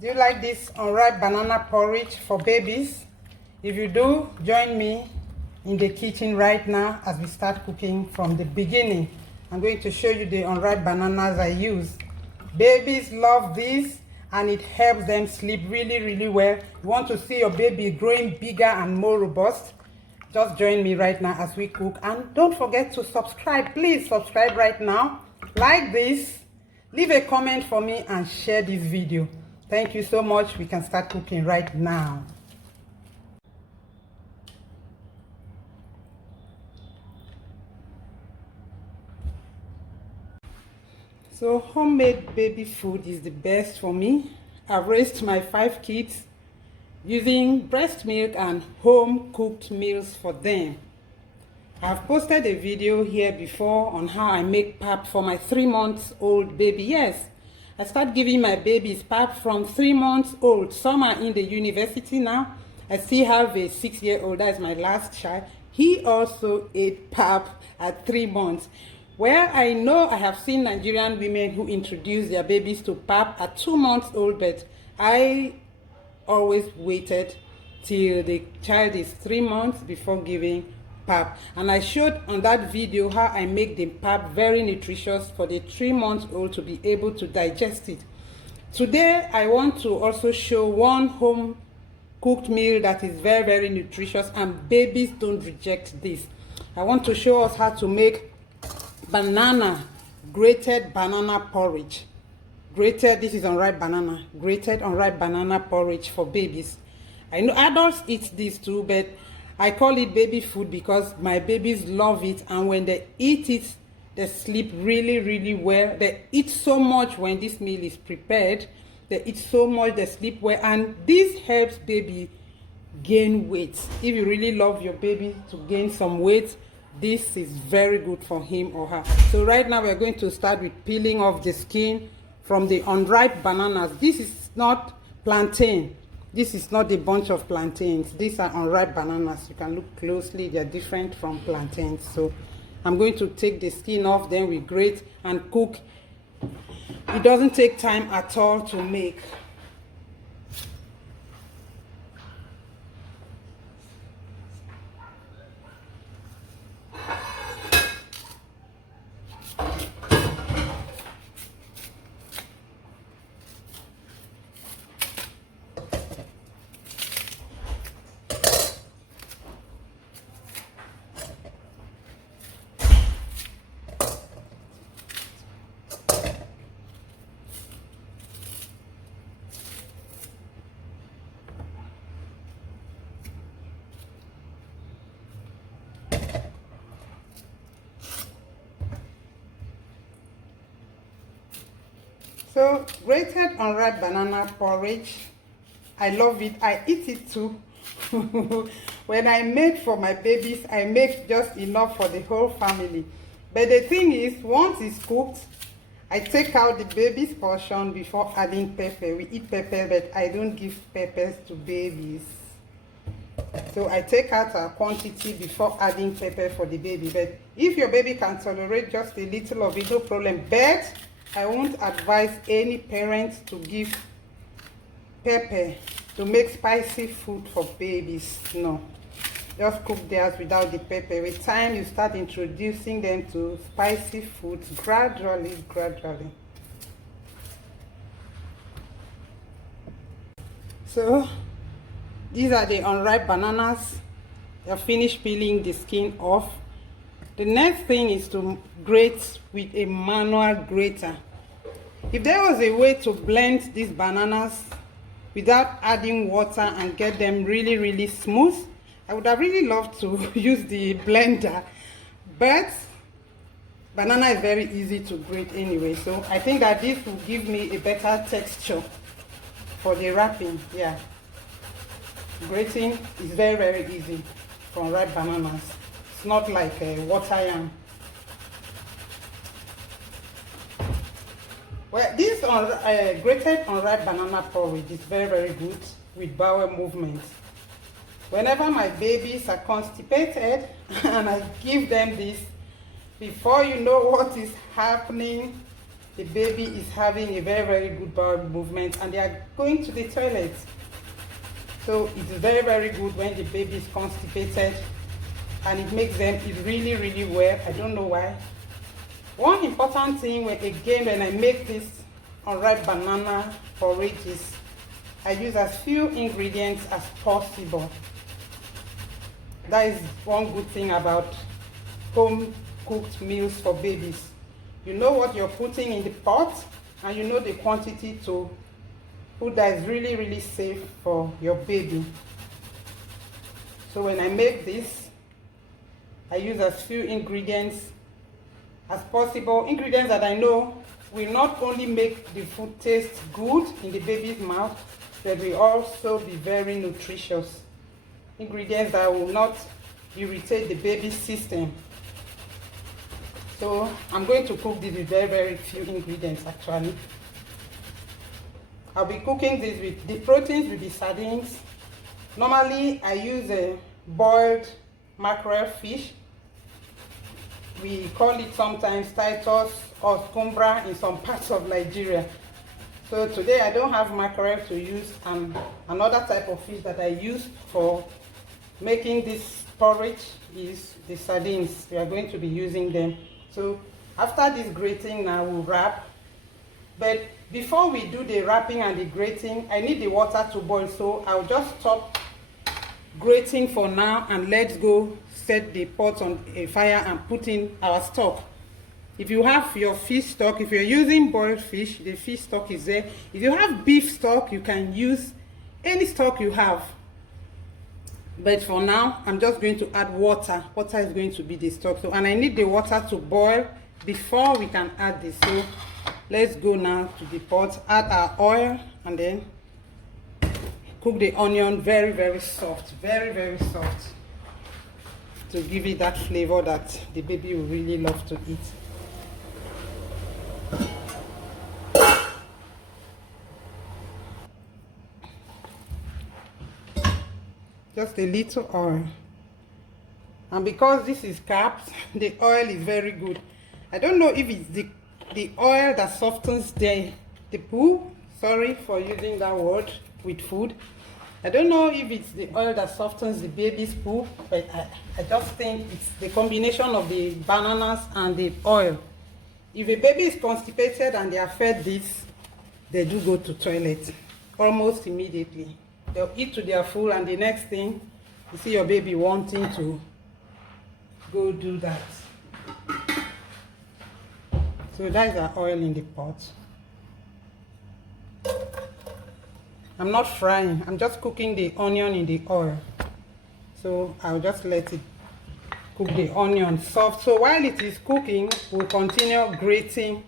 Do you like this unripe banana porridge for babies? If you do, join me in the kitchen right now as we start cooking from the beginning. I'm going to show you the unripe bananas I use. Babies love this and it helps them sleep really well. You want to see your baby growing bigger and more robust? Just join me right now as we cook, and don't forget to subscribe. Please subscribe right now, like this, leave a comment for me, and share this video. Thank you so much. We can start cooking right now. So homemade baby food is the best for me. I've raised my 5 kids using breast milk and home cooked meals for them. I've posted a video here before on how I make pap for my 3-month-old baby. Yes, I start giving my babies pap from 3 months old. Some are in the university now. I still have a 6-year-old, that's my last child. He also ate pap at 3 months. Well, I know I have seen Nigerian women who introduce their babies to pap at 2 months old, but I always waited till the child is 3 months before giving pap. And I showed on that video how I make the pap very nutritious for the 3-month-old to be able to digest it. Today I want to also show one home cooked meal that is very nutritious, and babies don't reject this. I want to show us how to make grated banana porridge. This is unripe banana, grated unripe banana porridge for babies. I know adults eat this too, but I call it baby food because my babies love it, and when they eat it, they sleep really well. They eat so much when this meal is prepared. They eat so much, they sleep well, and this helps baby gain weight. If you really love your baby to gain some weight, this is very good for him or her. So right now we're going to start with peeling off the skin from the unripe bananas. This is not plantain. This is not a bunch of plantains. These are unripe bananas. You can look closely. They're different from plantains. So I'm going to take the skin off, then we grate and cook. It doesn't take time at all to make. So grated unripe banana porridge, I love it. I eat it too. When I make for my babies, I make just enough for the whole family. But the thing is, once it's cooked, I take out the baby's portion before adding pepper. We eat pepper, but I don't give peppers to babies. So I take out a quantity before adding pepper for the baby. But if your baby can tolerate just a little of it, no problem. But I won't advise any parents to give pepper to make spicy food for babies. No, just cook theirs without the pepper. With time, you start introducing them to spicy foods gradually. So these are the unripe bananas. They're finished peeling the skin off. The next thing is to grate with a manual grater. If there was a way to blend these bananas without adding water and get them really smooth, I would have really loved to use the blender. But banana is very easy to grate anyway, so I think that this will give me a better texture for the wrapping. Yeah, grating is very easy from ripe bananas. It's not like a water yam. Well, this grated unripe banana porridge is very good with bowel movement. Whenever my babies are constipated and I give them this, before you know what is happening, the baby is having a very good bowel movement and they are going to the toilet. So it is very good when the baby is constipated, and it makes them eat really well. I don't know why. One important thing when I make this unripe banana porridge is I use as few ingredients as possible. That is one good thing about home cooked meals for babies. You know what you're putting in the pot, and you know the quantity to put that is really safe for your baby. So when I make this, I use as few ingredients as possible, ingredients that I know will not only make the food taste good in the baby's mouth, but will also be very nutritious. Ingredients that will not irritate the baby's system. So I'm going to cook this with very few ingredients actually. I'll be cooking this with the proteins with the sardines. Normally I use a boiled mackerel fish. We call it sometimes Titus or scumbra in some parts of Nigeria. So today I don't have mackerel to use, and another type of fish that I use for making this porridge is the sardines. We are going to be using them. So after this grating now we'll wrap. But before we do the wrapping and the grating, I need the water to boil. So I'll just stop grating for now and let's go set the pot on a fire and put in our stock. If you have your fish stock, if you're using boiled fish, the fish stock is there. If you have beef stock, you can use any stock you have. But for now, I'm just going to add water. Water is going to be the stock. So, and I need the water to boil before we can add this. So let's go now to the pot, add our oil, and then cook the onion very soft, very soft, to give it that flavor that the baby will really love to eat. Just a little oil, and because this is carbs, the oil is very good. I don't know if it's the oil that softens the poo. Sorry for using that word with food. I don't know if it's the oil that softens the baby's poo, but I just think it's the combination of the bananas and the oil. If a baby is constipated and they are fed this, they do go to toilet almost immediately. They'll eat to their full, and the next thing, you see your baby wanting to go do that. So that's the oil in the pot. I'm not frying, I'm just cooking the onion in the oil. So I'll just let it cook the onion soft. So while it is cooking, we'll continue grating.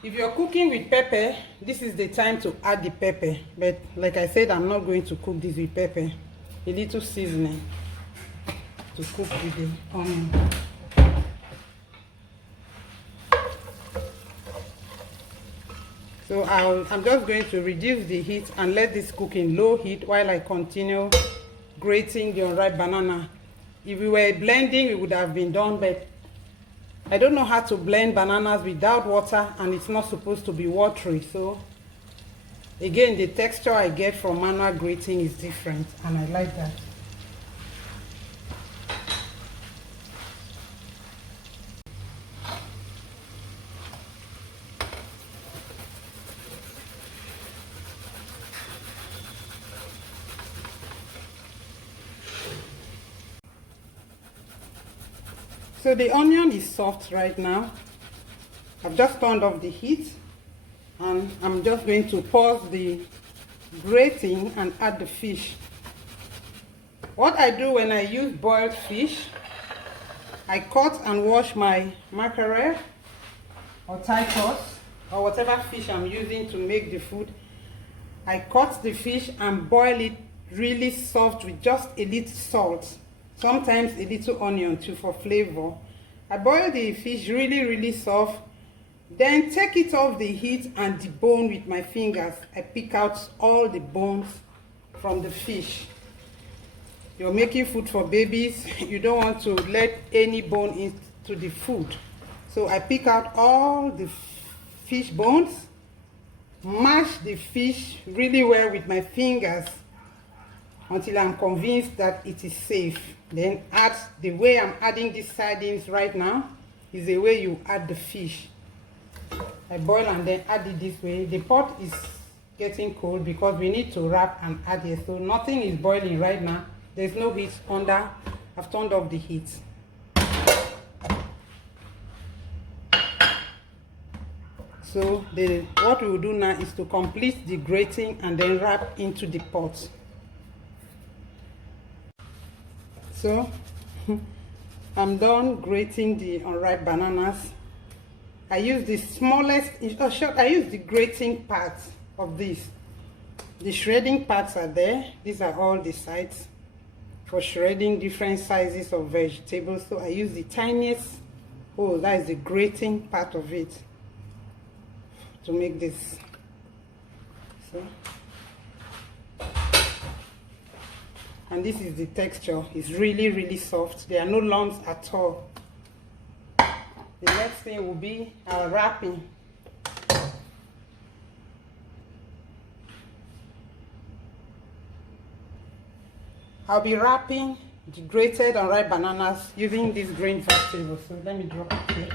If you're cooking with pepper, this is the time to add the pepper. But like I said, I'm not going to cook this with pepper. A little seasoning to cook with the onion. So I'm just going to reduce the heat and let this cook in low heat while I continue grating the unripe banana. If we were blending, it would have been done, but I don't know how to blend bananas without water, and it's not supposed to be watery. So again, the texture I get from manual grating is different, and I like that. So the onion is soft right now. I've just turned off the heat, and I'm just going to pause the grating and add the fish. What I do when I use boiled fish, I cut and wash my mackerel or Titus or whatever fish I'm using to make the food. I cut the fish and boil it really soft with just a little salt. Sometimes a little onion too for flavor. I boil the fish really soft, then take it off the heat and debone with my fingers. I pick out all the bones from the fish. You're making food for babies, you don't want to let any bone into the food. So I pick out all the fish bones, mash the fish really well with my fingers until I'm convinced that it is safe. Then add, the way I'm adding these sardines right now is the way you add the fish. I boil and then add it this way. The pot is getting cold because we need to wrap and add it. So nothing is boiling right now. There's no heat under. I've turned off the heat. So what we will do now is to complete the grating and then wrap into the pot. So I'm done grating the unripe bananas. I use the smallest, I use the grating parts of this. The shredding parts are there. These are all the sides for shredding different sizes of vegetables. So I use the tiniest, that is the grating part of it to make this. So, and this is the texture. It's really, really soft. There are no lumps at all. The next thing will be our wrapping. I'll be wrapping the grated unripe bananas using this green vegetable. So let me drop it here.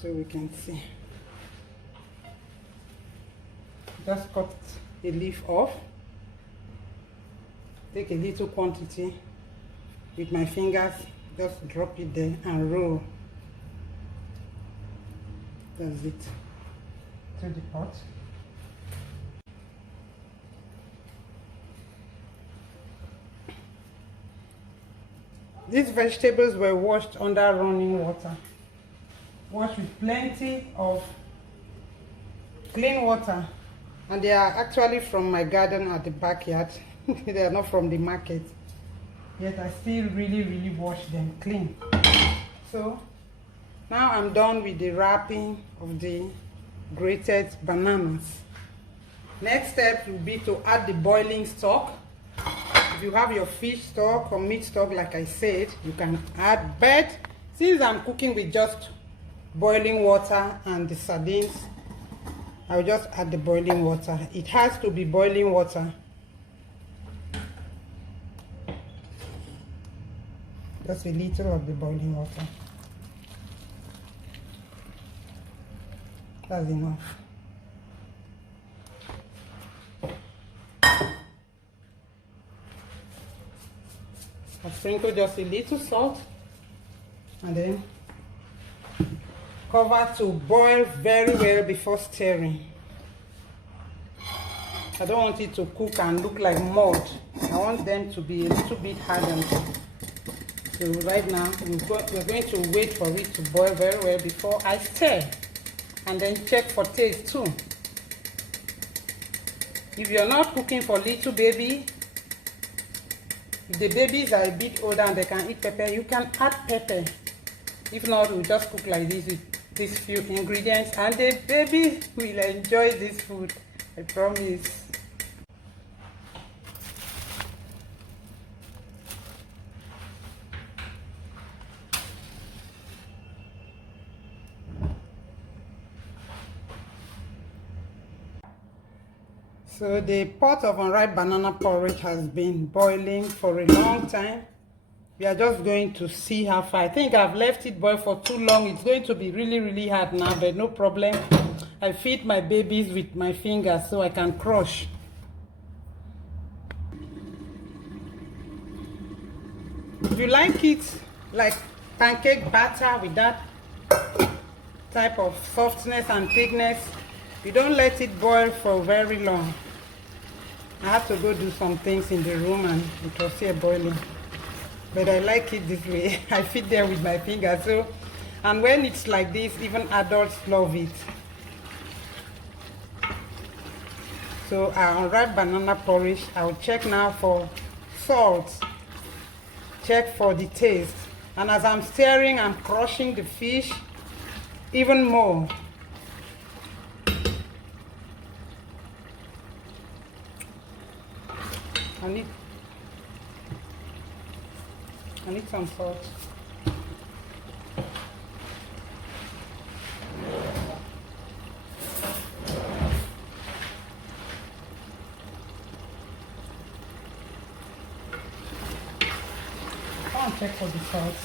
So we can see. Just cut a leaf off. Take a little quantity with my fingers, just drop it there and roll. That's it. To the pot. These vegetables were washed under running water. Washed with plenty of clean water. And they are actually from my garden at the backyard. They are not from the market. Yet I still really, really wash them clean. So now I'm done with the wrapping of the grated bananas. Next step will be to add the boiling stock. If you have your fish stock or meat stock, like I said, you can add. But since I'm cooking with just boiling water and the sardines, I'll just add the boiling water. It has to be boiling water. Just a little of the boiling water. That's enough. I'll sprinkle just a little salt and then cover to boil very well before stirring. I don't want it to cook and look like mud. I want them to be a little bit hardened. So right now, we're going to wait for it to boil very well before I stir. And then check for taste too. If you're not cooking for little baby, if the babies are a bit older and they can eat pepper, you can add pepper. If not, we'll just cook like this with these few ingredients and the baby will enjoy this food, I promise. So the pot of unripe banana porridge has been boiling for a long time. We are just going to see how far. I think I've left it boil for too long. It's going to be really, really hard now, but no problem. I feed my babies with my fingers so I can crush. If you like it like pancake batter with that type of softness and thickness, you don't let it boil for very long. I have to go do some things in the room and it was here boiling. But I like it this way. I feed them with my fingers. So, and when it's like this, even adults love it. So our unripe banana porridge, I'll check now for salt. Check for the taste. And as I'm stirring, I'm crushing the fish even more. I need some salt. I want to check for the salt.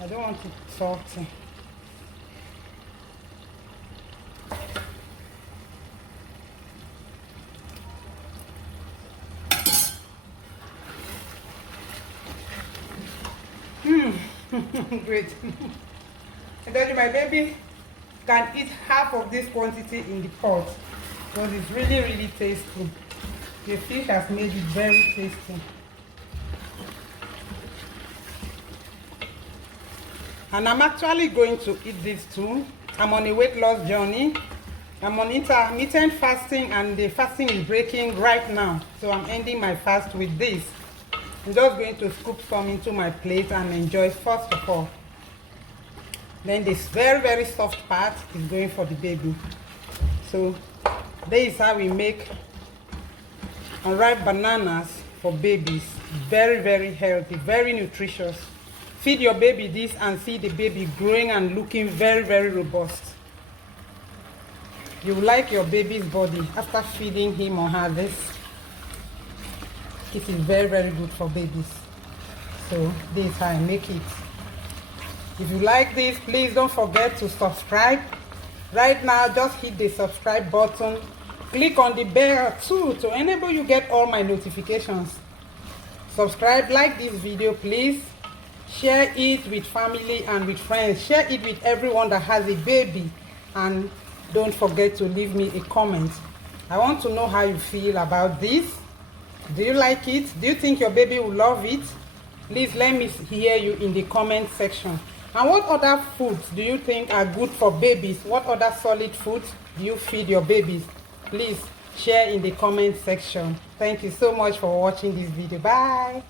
I don't want it salty. Great. I told you my baby can eat half of this quantity in the pot because it's really, really tasty. The fish has made it very tasty. And I'm actually going to eat this too. I'm on a weight loss journey. I'm on intermittent fasting and the fasting is breaking right now. So I'm ending my fast with this. I'm just going to scoop some into my plate and enjoy first of all. Then this very, very soft part is going for the baby. So this is how we make unripe bananas for babies. Very, very healthy, very nutritious. Feed your baby this and see the baby growing and looking very, very robust. You like your baby's body after feeding him or her this. It is very, very good for babies. So this is how I make it. If you like this, please don't forget to subscribe. Right now, just hit the subscribe button. Click on the bell too to enable you get all my notifications. Subscribe, like this video, please. Share it with family and with friends. Share it with everyone that has a baby. And don't forget to leave me a comment. I want to know how you feel about this. Do you like it? Do you think your baby will love it? Please let me hear you in the comment section. And what other foods do you think are good for babies? What other solid foods do you feed your babies? Please share in the comment section. Thank you so much for watching this video. Bye.